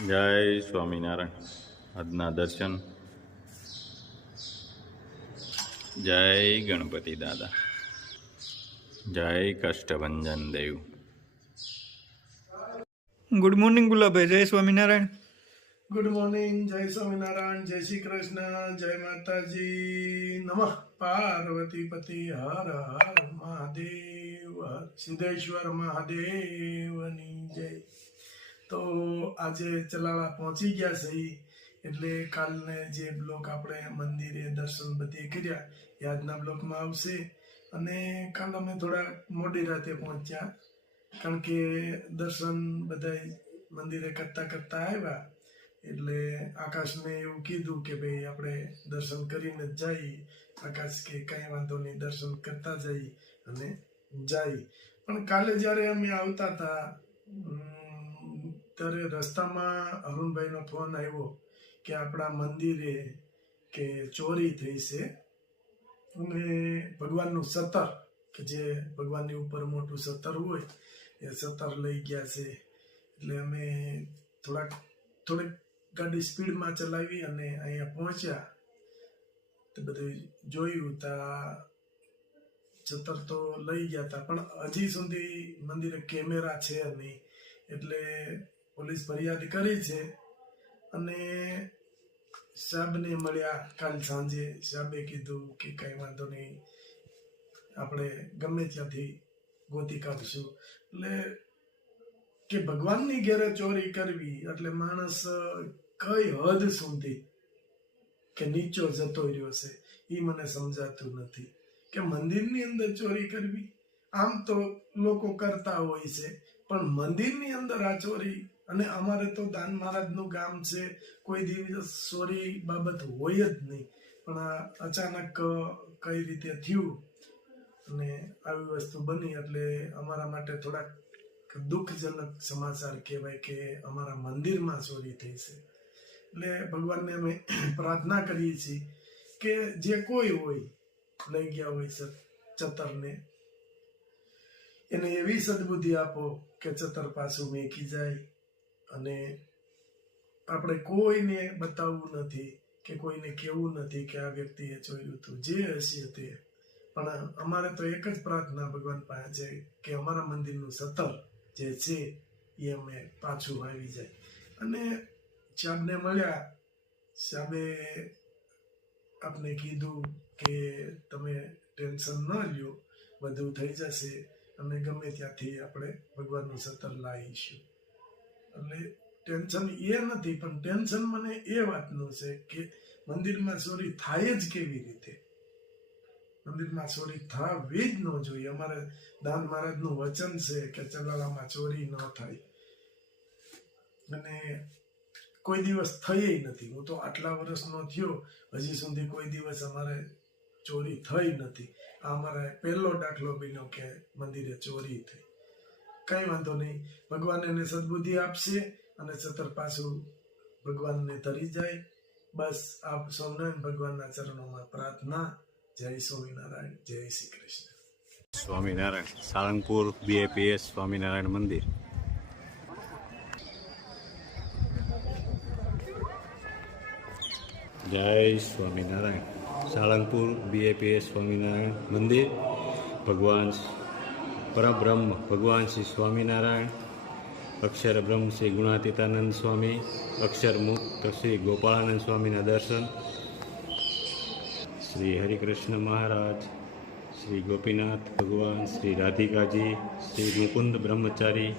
જય સ્વામિનારાયણ. આજના દર્શન. જય ગણપતિ દાદા. જય કષ્ટભંજન દેવ. Good morning Gulabbhai. જય સ્વામિનારાયણ. Good morning. જય સ્વામિનારાયણ. જય શ્રી કૃષ્ણ. જય માતાજી. નમઃ પાર્વતી પતિ. હર હર મહાદેવ. સિદ્ધેશ્વર મહાદેવની જય. તો આજે ચલાળા પહોંચી ગયા છે, એટલે કાલને જે બ્લોક આપણે મંદિરે દર્શન બધે કર્યા એ આજના બ્લોકમાં આવશે. અને કાલ અમે થોડા મોડી રાતે પહોંચ્યા, કારણ કે દર્શન બધા મંદિરે કરતા કરતા આવ્યા, એટલે આકાશને એવું કીધું કે ભાઈ આપણે દર્શન કરીને જ જઈએ. આકાશ કે કંઈ વાંધો નહીં, દર્શન કરતા જઈએ અને જઈએ. પણ કાલે જ્યારે અમે આવતા હતા ત્યારે રસ્તામાં અરુણભાઈનો ફોન આવ્યો કે આપણા મંદિરે કે ચોરી થઈ છે અને ભગવાનનું સતર, કે જે ભગવાનની ઉપર મોટું સતર હોય એ સતર લઈ ગયા છે. એટલે અમે થોડીક ગાડી સ્પીડમાં ચલાવી અને અહીંયા પહોંચ્યા તો બધું જોયું તા સતર તો લઈ ગયા હતા, પણ હજી સુધી મંદિરે કેમેરા છે નહીં, એટલે પોલીસ ફરિયાદ કરી છે. અને સાહેબને મળ્યા કાલ સાંજે. સાહેબે કીધું કે કંઈ વાંધો નહીં, આપણે ગમે ત્યાંથી ગોતી કાઢશું. એટલે કે ભગવાનની ઘેરે ચોરી કરવી એટલે માણસ કઈ હદ સુધી કે નીચો જતો રહ્યો છે એ મને સમજાતું નથી. કે મંદિરની અંદર ચોરી કરવી આમ તો લોકો કરતા હોય છે, પણ મંદિરની અંદર આ ચોરી. અને અમારે તો દાન મહારાજનું ગામ છે, કોઈ દિવસ ચોરી બાબત હોય જ નહીં, પણ આ અચાનક કઈ રીતે થયું અને આવી વસ્તુ બની, એટલે અમારા માટે થોડાક દુઃખજનક સમાચાર કહેવાય કે અમારા મંદિરમાં ચોરી થઈ છે. એટલે ભગવાનને અમે પ્રાર્થના કરીએ છીએ કે જે કોઈ હોય લઈ ગયા હોય ચતરને, એને એવી સદબુદ્ધિ આપો કે ચતર પાછું મેકી જાય. અને આપણે કોઈને બતાવવું નથી કે કોઈને કહેવું નથી કે આ વ્યક્તિએ ચોર્યું હતું, જે હશે તે. પણ અમારે તો એક જ પ્રાર્થના ભગવાન પાસે છે કે અમારા મંદિરનું સતર જે છે એ અમે પાછું આવી જાય. અને સાહેબને મળ્યા, સાહેબે આપને કીધું કે તમે ટેન્શન ન લ્યો, બધું થઈ જશે અને ગમે ત્યાંથી આપણે ભગવાનનું સતર લાવીશું. એટલે ટેન્શન એ નથી, પણ ટેન્શન મને એ વાતનું છે કે મંદિરમાં ચોરી થાય જ કેવી રીતે. મંદિરમાં ચોરી થવી જ ન જોઈએ. અમારે દાન મહારાજનું વચન છે કે ચલાળામાં ચોરી ન થાય, અને કોઈ દિવસ થઈ નથી. હું તો આટલા વર્ષનો થયો, હજી સુધી કોઈ દિવસ અમારે ચોરી થઈ નથી. આ અમારે પહેલો દાખલો બન્યો કે મંદિરે ચોરી થઈ. કઈ વાંધો નહીં, ભગવાન એને સદબુદ્ધિ આપશે અને સતર પાછું ભગવાનને ધરી જાય. બસ આપ સૌને ભગવાનના ચરણોમાં પ્રાર્થના. જય સ્વામિનારાયણ. જય શ્રી કૃષ્ણ. સ્વામિનારાયણ. સાળંગપુર BAPS સ્વામિનારાયણ મંદિર. જય સ્વામિનારાયણ. સાળંગપુર BAPS સ્વામિનારાયણ મંદિર. ભગવાન પરબ્રહ્મ ભગવાન શ્રી સ્વામિનારાયણ, અક્ષર બ્રહ્મ શ્રી ગુણાતીતાનંદ સ્વામી, અક્ષર મુક્ત શ્રી ગોપાળાનંદ સ્વામીના દર્શન. શ્રી હરિકૃષ્ણ મહારાજ, શ્રી ગોપીનાથ ભગવાન, શ્રી રાધિકાજી, શ્રી મુકુંદ બ્રહ્મચારી.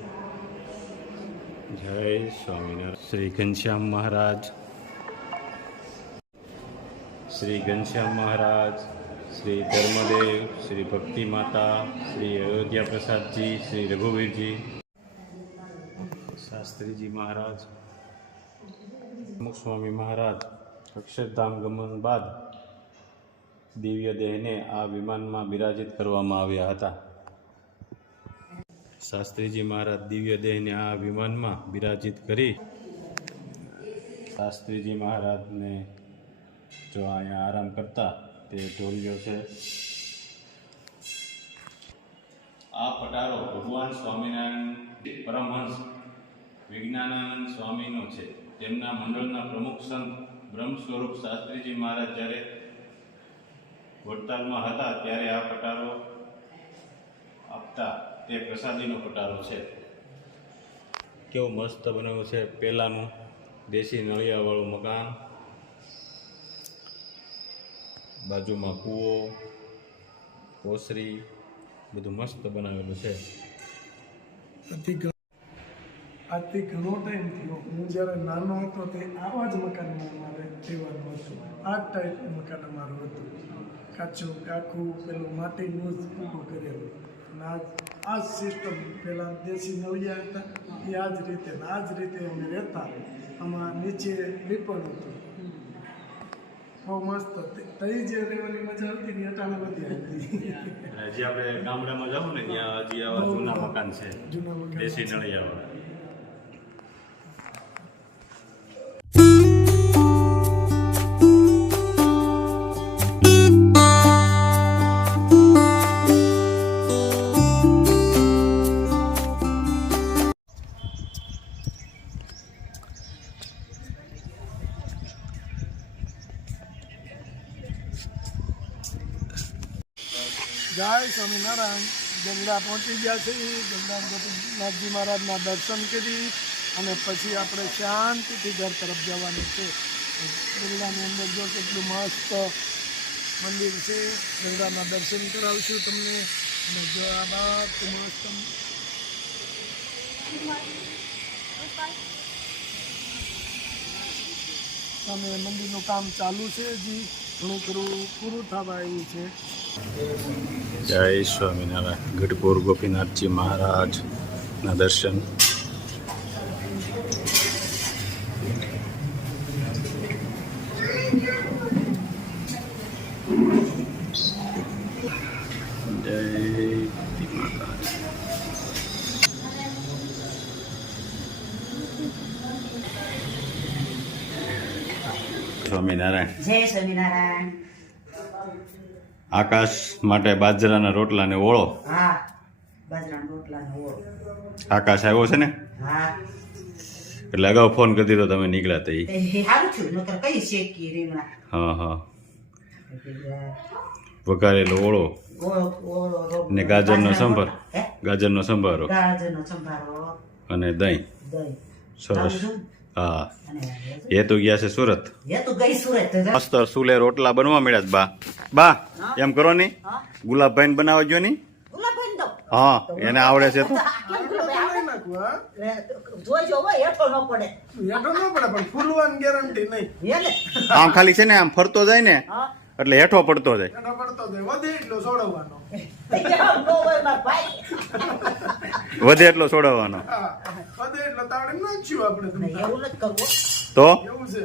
જય સ્વામિનારાયણ. શ્રી ઘનશ્યામ મહારાજ, શ્રી ઘનશ્યામ મહારાજ, શ્રી ધર્મદેવ, શ્રી ભક્તિ માતા, શ્રી અયોધ્યા પ્રસાદજી, શ્રી રઘુવીરજી, શાસ્ત્રીજી મહારાજ, મુખ સ્વામી મહારાજ. અક્ષરધામ ગમન બાદ દિવ્ય દેહને આ વિમાનમાં બિરાજિત કરવામાં આવ્યા હતા. શાસ્ત્રીજી મહારાજ દિવ્ય દેહને આ વિમાનમાં બિરાજિત કરી શાસ્ત્રીજી મહારાજને જો અહીંયા આરામ કરતા તે ઢોલિયો છે. આ પટારો ભગવાન સ્વામિનારાયણ પરમહંસ વિજ્ઞાનાનંદ સ્વામીનો છે. તેમના મંડળના પ્રમુખ સંત બ્રહ્મ સ્વરૂપ શાસ્ત્રીજી મહારાજ જ્યારે વડતાલમાં હતા ત્યારે આ પટારો આપતા તે પ્રસાદીનો પટારો છે. કેવું મસ્ત બનાવ્યું છે. પહેલાંનું દેશી નળિયાવાળું મકાન, બાજુમાં કૂવો, ઓસરી, બધું મસ્ત બનાવેલું છે. આજથી ઘણો ટાઈમ થયો. હું જ્યારે નાનો હતો તે આવા જ મકાનમાં અમારે રહેવાનું હતું. આ જ ટાઈપનું મકાન અમારું હતું. કાચું કાકું પેલું માટીનું જ ઊભું કરેલું. અને આ જ સિસ્ટમ પેલા દેશી નળિયા હતા એ આ જ રીતે આ જ રીતે અમે રહેતા. આમાં નીચે લીપણ હતું. બહુ મસ્ત. તઈ જે રહેવાની મજા આવતી ને અટાણે બધી આવતી. હજી આપણે ગામડામાં જાવ ને ત્યાં હજી આવા જૂના મકાન છે, જૂના મકાન દેશી નળિયાવાળા. જય સ્વામિનારાયણ. ગંગા પહોંચી ગયા છે. ગંગા ગોપીનાથજી મહારાજના દર્શન કરી અને પછી આપણે શાંતિથી ઘર તરફ જવાનું છે. ગંગાની અંદર જો કેટલું મસ્ત મંદિર છે. ગંગાના દર્શન કરાવશું તમને. અને જો આ બાદ મસ્ત તમે મંદિરનું કામ ચાલુ છે. હજી ઘણું ખરું પૂરું થવા આવ્યું છે. જય સ્વામિનારાયણ. ગઢપુર ગોપીનાથજી મહારાજના દર્શન. જય માતા. સ્વામિનારાયણ. જય સ્વામિનારાયણ. આકાશ માટે બાજરાના રોટલા ને ઓળો. હા, બાજરાના રોટલાનો ઓળો. આકાશ આવ્યો છે ને, હા, એટલે અગાઉ ફોન કરી દીધો તમે નીકળ્યા તઈ. તે સારું થયું, નકર કઈ શેકી રીંગણા. હા હા. વઘારેલો ઓળો ઓળો ને ગાજરનો સંભાર. હે? ગાજરનો સંભારો ગાજરનો સંભારો, અને દહીં. દહીં. સરસ. તાજું. હા, અને એ તો ગયા છે સુરત. એ તો ગઈ સુરત તો જા. મસ્ત સુલે રોટલા બનવા મળ્યા છે. બા એમ કરો ની, હા? ગુલાબભાઈ બનાવવા જો ની. ગુલાબભાઈને દઉં. હા, એને આવડે છે તો. કેમ ગુલાબભાઈ લઈ નાખું. હા, જોઈજો હો, હેઠો ન પડે. હેઠો ન પડે પણ ફૂલવાની ગેરંટી નહીં. એને આમ ખાલી છે ને આમ ફરતો જાય ને હા, એટલે હેઠો પડતો જાય. હેઠો પડતો જાય. વધે એટલો છોડવાનો. એમ ન હોય મારા ભાઈ. વધે એટલો છોડવાનો. હા, વધે એટલો તાવડે નાખ્યું આપણે. નહીં, એવું નથી કરવું. તો એવું છે.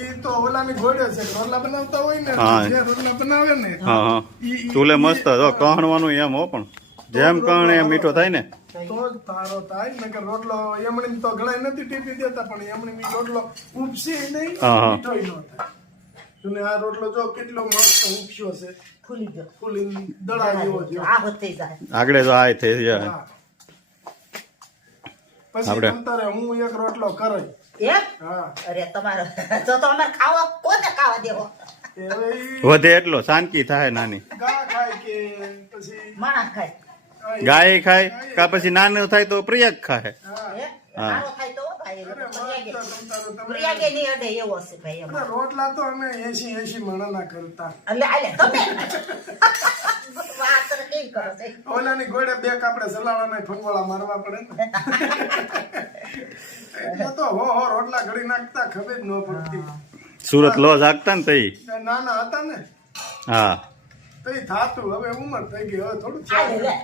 ઈ તો ઓલાની ઘોડે છે. રોટલા બનાવતા હોય ને, હા. જે રોટલા બનાવે ને હા હા, ઈ ચૂલે મસ્ત જો કહણવાનું એમ હો, પણ જેમ કહણે એમ મીઠો થાય ને. તો જ તારો થાય. નકર રોટલો એમણી તો ઘણા નથી ટીપી દેતા, પણ એમણી રોટલો ઉપસે નહીં, હા, હા. મીઠોય ન થાય. અને આ રોટલો જો કેટલો મસ્ત ઉપસ્યો છે. ફૂલી ગયો. ફૂલી દડા જેવો છે. આ હોતી જાય. આગળ જો આ થઈ જાય. હા. પછી આપણે- તમતારે હું એક રોટલો કરાય. એમ? હા. અરે તમારો જો તો અમારે ખાવા કોને ખાવા દેવો? એ હવે ઈ વધે એટલો શાંતિ થાય નાની. ગા ખાય કે પછી માણસ ખાય. ગાય ખાય કા પછી નાનું થાય તો પ્રિયક ખાય. હા. હે? હા. સારો થાય તો ભાઈ અરે મસ્ત તમતારે તમે- પ્રિયાગે નહીં અડે એવો છે ભાઈ અરે અમારે. રોટલા તો અમે 80 મણાના કરતા. એટલે આલે તમે વાત કેમ કરો છો? ઓલાની ઘોડે બે કાપડે સલાવાના ફંગોળા મારવા પડે ને. એટલે તો હો રોટલા ઘડી નાખતા ખબર જ ન પડતી. સુરત લો જાગતા ને તઈ. નાના હતા ને હા, તઈ થાતું. હવે ઉંમર થઈ ગઈ, હવે થોડું આલે ચાલે. લે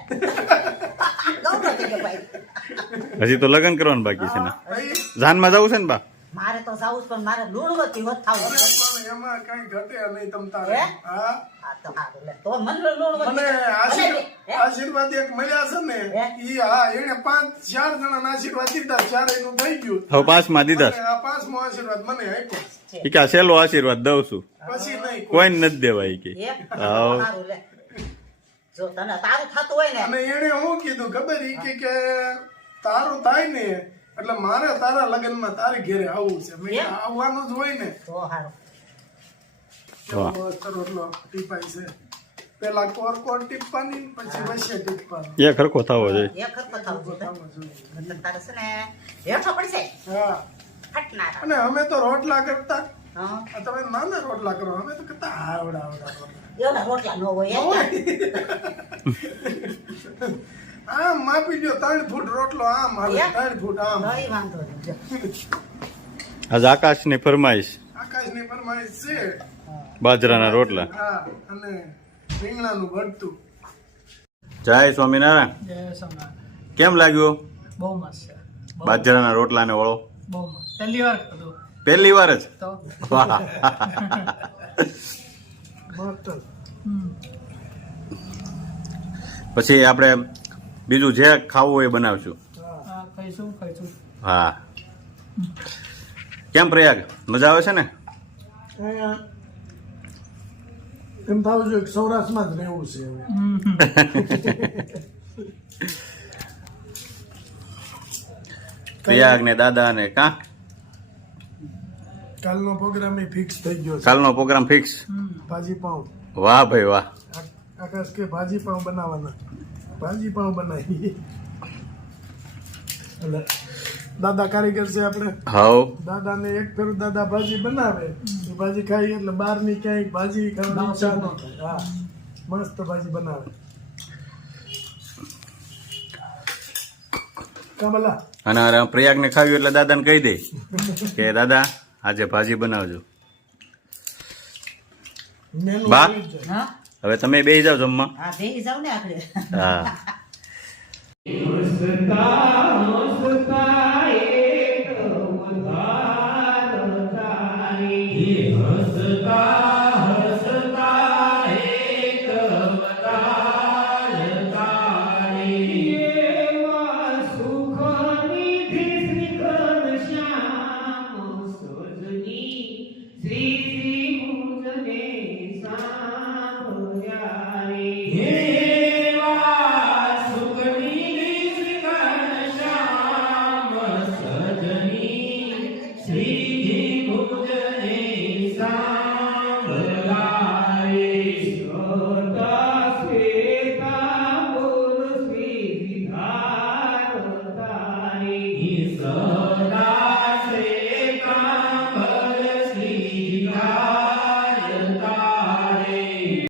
ગૌરવ થઈ ગયો ભાઈ. હજી તો લગ્ન કરવાનું બાકી છે ને. તઈ જાનમાં જવું છે ને બા. મારે તો જાવું જ પણ મારે લૂણવતી હોત થાવું અરે છે. પણ એમાં કઈ ઘટે નહીં તમ તારે. હે? હા, આ તો હારું લે તો મને લૂણવતી મને હે? આશીર્વાદ એક મળ્યા છે ને. હે? ઈ હા, એને 5-4 જણાના આશીર્વાદ દીધા. ચારેયનું થઈ ગયું. હવે 5માં દીધા અને આ 5મો આશીર્વાદ મને આપ્યો. એ કે આ સહેલો આશીર્વાદ દઉં છું, પછી નહીં કોઈ. કોઈને નથી દેવાય કે. હે? હાવ. હારું લે જો તને તારું થતું હોય ને અને એને હું કીધું ખબર ઈ કે તારું થાય ને એટલે મારે તારા લગ્નમાં તારી ઘેરે આવવું છે. મેં કીધું આવવાનું જ હોય ને. તો હારું. કેવો મસ્ત રોટલો ટીપાય છે. પેલા કોર ટીપવાની પછી વચ્ચે ટીપવાનું. એ ખરખો થવો જોઈએ. એક હરખો થવું જોઈએ. આમાં જોઈએ. મતલબ તારે છે ને હેઠો પડશે હા ફટનાર. અને અમે તો રોટલા કરતા હા આ તમે નાના રોટલા કરો અમે તો કરતા આવડા રોટલા એવડા રોટલા ન હોય આમ માપી દો 3 ફૂટ રોટલો આમ હાલે 3 ફૂટ આમ કઈ વાંધો નહીં. આજ આકાશની ફરમાઈશ આકાશની ફરમાઈશ છે. બાજરાના રોટલા. હા અને રીંગણાનું ભરતું. જય સ્વામિનારાયણ. જય સ્વામિનારાયણ. કેમ લાગ્યું બહુ મસ્ત છે. બાજરાના રોટલા ને વળો? બહુ મસ્ત. પહેલી વાર ખાધું પહેલી વાર જ? તો વાહ. મસ્ત. પછી આપણે બીજું જે ખાવું હોય એ બનાવશું. હા ખાઈશું. હા. કેમ પ્રયાગ, મજા આવે છે ને? અહીંયા એમ થાવું જોઈએ કે સૌરાષ્ટ્રમાં જ રહેવું છે હવે. પ્રયાગ ને દાદા ને કા કાલનો પ્રોગ્રામ એ ફિક્સ થઈ ગયો છે. કાલનો પ્રોગ્રામ ફિક્સ. ભાજી પાઉં. વાહ ભાઈ વાહ. આકાશ કે ભાજી પાઉં બનાવવાના. ભાજી પાઉં બનાવી એટલે દાદા કારીગર છે આપણે. હાઉ. દાદાને એક ફેરું દાદા ભાજી બનાવે એ ભાજી ખાઈ એટલે બહારની ક્યાંય ભાજી ખાવાની ઈચ્છા ન થાય. હા મસ્ત ભાજી બનાવે. કામલા અને પ્રયાગ ને ખાવ્યું એટલે દાદાને કહી દે કે દાદા આજે ભાજી બનાવજો. મેનુ બા? આવી જ જાય. હા હવે તમે બેસી જાઓ જમવા. હા ભેગી જાવ ને આપણે. હા.